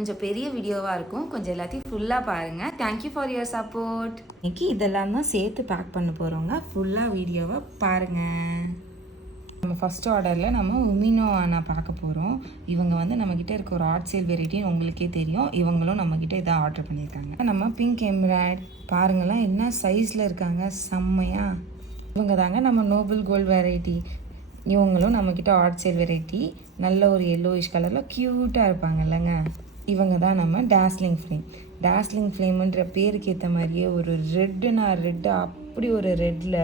கொஞ்சம் பெரிய வீடியோவாக இருக்கும். கொஞ்சம் எல்லாத்தையும் ஃபுல்லாக பாருங்கள். Thank you for your support. இன்னைக்கு இதெல்லாம் தான் சேர்த்து பேக் பண்ண போகிறோங்க. ஃபுல்லாக வீடியோவை பாருங்கள். நம்ம ஃபஸ்ட் ஆர்டரில் நம்ம உமினோ ஆனா பார்க்க போகிறோம். இவங்க வந்து நம்மக்கிட்ட இருக்க ஒரு ஆர்ட் சேல் வெரைட்டின்னு உங்களுக்கே தெரியும். இவங்களும் நம்மக்கிட்ட இதை ஆர்டர் பண்ணியிருக்காங்க. நம்ம பிங்க் எம்ராய்ட் பாருங்களேன், என்ன சைஸில் இருக்காங்க, செம்மையாக. இவங்க தாங்க நம்ம நோபல் கோல்டு வெரைட்டி. இவங்களும் நம்மக்கிட்ட ஆர்ட் சேல் வெரைட்டி. நல்ல ஒரு எல்லோயிஷ் கலரில் க்யூட்டாக இருப்பாங்க இல்லைங்க. இவங்க தான் நம்ம டாஸ்லிங் ஃப்ளேம். டாஸ்லிங் ஃப்ளேமுன்ற பேருக்கு ஏற்ற மாதிரியே ஒரு ரெட்டுனா ரெட்டு, அப்படி ஒரு ரெட்டில்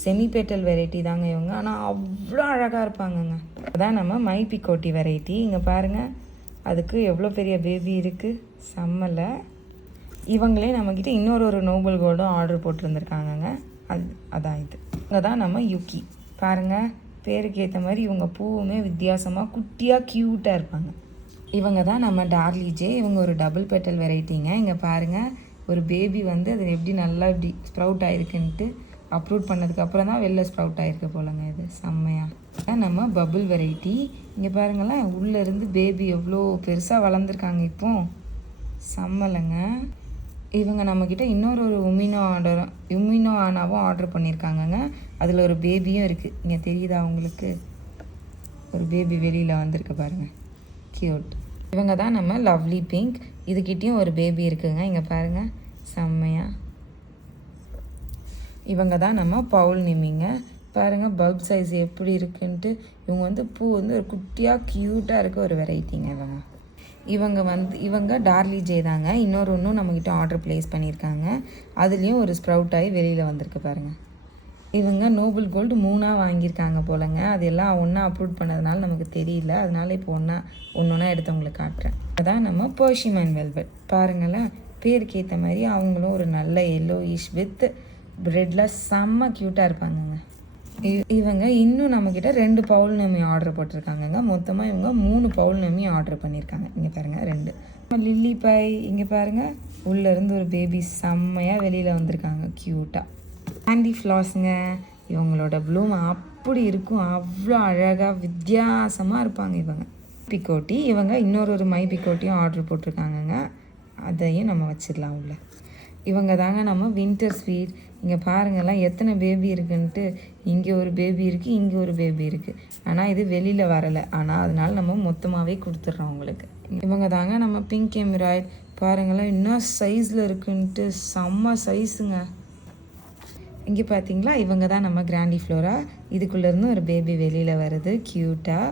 செமி பெட்டல் வெரைட்டி தாங்க இவங்க. ஆனால் அவ்வளோ அழகாக இருப்பாங்கங்க. அதான் நம்ம மை பிகோட்டி வெரைட்டி. இங்கே பாருங்கள், அதுக்கு எவ்வளோ பெரிய பேபி இருக்குது, செம்மலை. இவங்களே நம்மக்கிட்ட இன்னொரு நோபல் கோல்டும் ஆர்டர் போட்டிருந்துருக்காங்கங்க. அதான் இது. இங்கே தான் நம்ம யுக்கி. பாருங்கள், பேருக்கு ஏற்ற மாதிரி இவங்க பூவுமே வித்தியாசமாக குட்டியாக க்யூட்டாக இருப்பாங்க. இவங்க தான் நம்ம டார்லிஜே. இவங்க ஒரு டபுள் பெட்டல் வெரைட்டிங்க. இங்கே பாருங்கள், ஒரு பேபி வந்து அது எப்படி நல்லா இப்படி ஸ்ப்ரவுட் ஆகிருக்குன்ட்டு அப்ரூவ் பண்ணதுக்கப்புறம் தான் வெளில ஸ்ப்ரவுட் ஆகிருக்கு போலங்க. இது செம்மையாக. நம்ம பபுள் வெரைட்டி. இங்கே பாருங்களேன், உள்ளேருந்து பேபி எவ்வளோ பெருசாக வளர்ந்துருக்காங்க. இப்போ செம்மலைங்க. இவங்க நம்மக்கிட்ட இன்னொரு உமினோ ஆனாவும் ஆர்டர் பண்ணியிருக்காங்கங்க. அதில் ஒரு பேபியும் இருக்குது. இங்கே தெரியுதா உங்களுக்கு? ஒரு பேபி வெளியில் வந்திருக்கு பாருங்கள், க்யூட். இவங்க தான் நம்ம லவ்லி பிங்க். இதுக்கிட்டேயும் ஒரு பேபி இருக்குங்க. இங்கே பாருங்கள், செம்மையாக. இவங்க தான் நம்ம பவுல்னிமிங்க. பாருங்கள் பல்ப் சைஸ் எப்படி இருக்குன்ட்டு. இவங்க வந்து பூ வந்து ஒரு குட்டியாக க்யூட்டாக இருக்க ஒரு வெரைட்டிங்க. இவங்க டார்லிஜே தாங்க. இன்னொன்றும் நம்மக்கிட்ட ஆர்டர் ப்ளேஸ் பண்ணியிருக்காங்க. அதுலேயும் ஒரு ஸ்ப்ரவுட் ஆகி வெளியில் வந்திருக்கு பாருங்கள். இவங்க நோபல் கோல்டு 3 வாங்கியிருக்காங்க போலங்க. அது எல்லாம் ஒன்றா அப்லோட் பண்ணதுனால நமக்கு தெரியல. அதனால இப்போ ஒன்றா எடுத்து உங்களுக்கு காட்டுறேன். அதான் நம்ம பர்ஷிமன் வெல்வெட். பாருங்களேன், பேருக்கு ஏற்ற மாதிரி அவங்களும் ஒரு நல்ல எல்லோயிஷ் வித் பிரெட்டில் செம்ம க்யூட்டாக இருப்பாங்கங்க. இவங்க இன்னும் நம்மக்கிட்ட 2 பவுல்னமி ஆர்டர் போட்டிருக்காங்கங்க. மொத்தமாக இவங்க 3 பவுல்னமி ஆர்டர் பண்ணியிருக்காங்க. இங்கே பாருங்கள் 2. லில்லி பை இங்கே பாருங்கள், உள்ளேருந்து ஒரு பேபி செம்மையாக வெளியில் வந்திருக்காங்க க்யூட்டாக. கேண்டி ஃப்ளாஸுங்க. இவங்களோட ப்ளூம் அப்படி இருக்கும், அவ்வளோ அழகாக வித்தியாசமாக இருப்பாங்க இவங்க. பிகோட்டி. இவங்க இன்னொரு மை பிகோட்டியும் ஆர்டர் போட்டிருக்காங்கங்க. அதையும் நம்ம வச்சிடலாம் உள்ள. இவங்க தாங்க நம்ம வின்டர் ஸ்வீட். இங்கே பாருங்கள்லாம் எத்தனை பேபி இருக்குன்ட்டு. இங்கே ஒரு பேபி இருக்குது, இங்கே ஒரு பேபி இருக்குது. ஆனால் இது வெளியில் வரலை. ஆனால் அதனால நம்ம மொத்தமாகவே கொடுத்துட்றோம் உங்களுக்கு. இவங்க தாங்க நம்ம பிங்க் எம்ராய்ட். பாருங்கள்லாம் இன்னும் சைஸில் இருக்குன்ட்டு, செம்ம சைஸுங்க. இங்கே பார்த்தீங்களா, இவங்க தான் நம்ம கிராண்டி ஃப்ளோரா. இதுக்குள்ளேருந்து ஒரு பேபி வெளியில் வருது க்யூட்டாக.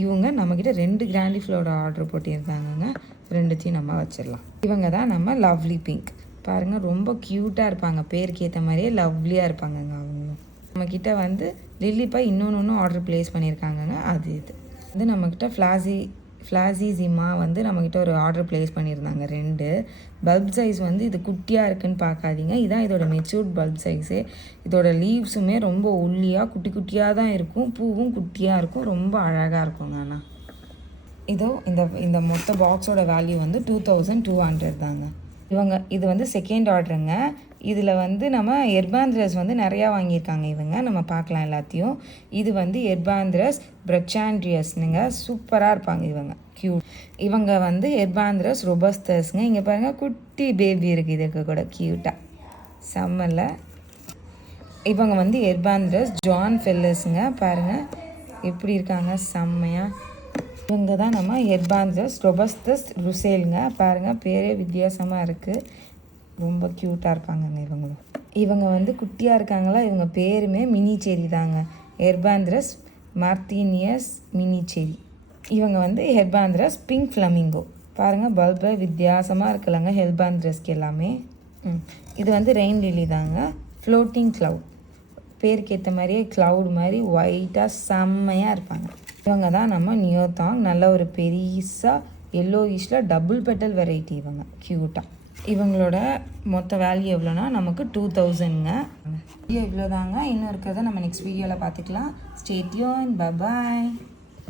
இவங்க நம்மக்கிட்ட 2 கிராண்டி ஃப்ளோரா ஆர்டர் போட்டியிருந்தாங்கங்க. 2த்தையும் நம்ம வச்சிடலாம். இவங்க தான் நம்ம லவ்லி பிங்க். பாருங்கள், ரொம்ப க்யூட்டாக இருப்பாங்க. பேருக்கு ஏற்ற மாதிரியே லவ்லியாக இருப்பாங்கங்க அவங்களும். நம்மக்கிட்ட வந்து லில்லி பை இன்னொன்று ஆர்டர் ப்ளேஸ் பண்ணியிருக்காங்கங்க. அது இது வந்து நம்மக்கிட்ட ஃப்ளாஸி ஜிமா வந்து நம்மக்கிட்ட ஒரு ஆர்டர் ப்ளேஸ் பண்ணியிருந்தாங்க 2. பல்ப் சைஸ் வந்து இது குட்டியாக இருக்குதுன்னு பார்க்காதீங்க. இதுதான் இதோட மெச்சூர்ட் பல்ப் சைஸு. இதோட லீவ்ஸுமே ரொம்ப ஒல்லியாக குட்டி குட்டியாக தான் இருக்கும். பூவும் குட்டியாக இருக்கும், ரொம்ப அழகாக இருக்குங்க. ஆனால் இந்த மொத்த பாக்ஸோட வேல்யூ வந்து 2200 தாங்க. இது வந்து செகண்ட் ஆர்டருங்க. இதில் வந்து நம்ம எர்பாந்திரஸ் வந்து நிறையா வாங்கியிருக்காங்க இவங்க. நம்ம பார்க்கலாம் எல்லாத்தையும். இது வந்து எர்பாந்திரஸ் பிரச்சாண்ட்ரியஸ்னுங்க. சூப்பராக இருப்பாங்க இவங்க, க்யூட். இவங்க வந்து எர்பாந்திரஸ் ரொபஸ்தஸ்ங்க. இங்கே பாருங்கள், குட்டி பேபி இருக்குது இதுக்கு கூட க்யூட்டாக, செம்மல. இவங்க வந்து எர்பாந்திரஸ் ஜான் ஃபெல்லஸ்ங்க. பாருங்கள் எப்படி இருக்காங்க, செம்மையாக. இவங்க தான் நம்ம எர்பாந்திரஸ் ரொபஸ்தஸ் ருசேலுங்க. பாருங்கள், பேரே வித்தியாசமாக இருக்குது, ரொம்ப க்யூட்டாக இருப்பாங்கங்க இவங்களும். இவங்க வந்து குட்டியாக இருக்காங்களா, இவங்க பேருமே மினி செரி தாங்க. எர்பாந்திரஸ் மார்த்தீனியஸ் மினி செரி. இவங்க வந்து ஹெர்பாந்திரஸ் பிங்க் ஃப்ளமிங்கோ. பாருங்கள், பல்பு வித்தியாசமாக இருக்குல்லங்க ஹெர்பாந்திரஸ்க்கு எல்லாமே. இது வந்து ரெயின் லில்லி தாங்க. Floating cloud. பேருக்கு ஏற்ற மாதிரியே க்ளவுட் மாதிரி ஒயிட்டாக செம்மையாக இருப்பாங்க. இவங்க தான் நம்ம நியோதாங். நல்ல ஒரு பெரிசாக எல்லோயிஷில் டபுள் பெட்டல் வெரைட்டி இவங்க, க்யூட்டாக. இவங்களோட மொத்த வேல்யூ எவ்வளோனா நமக்கு 2000ங்க. இவ்வளோ தாங்க. இன்னும் இருக்கிறத நம்ம நெக்ஸ்ட் வீடியோவில் பார்த்துக்கலாம். Stay tune. Bye bye.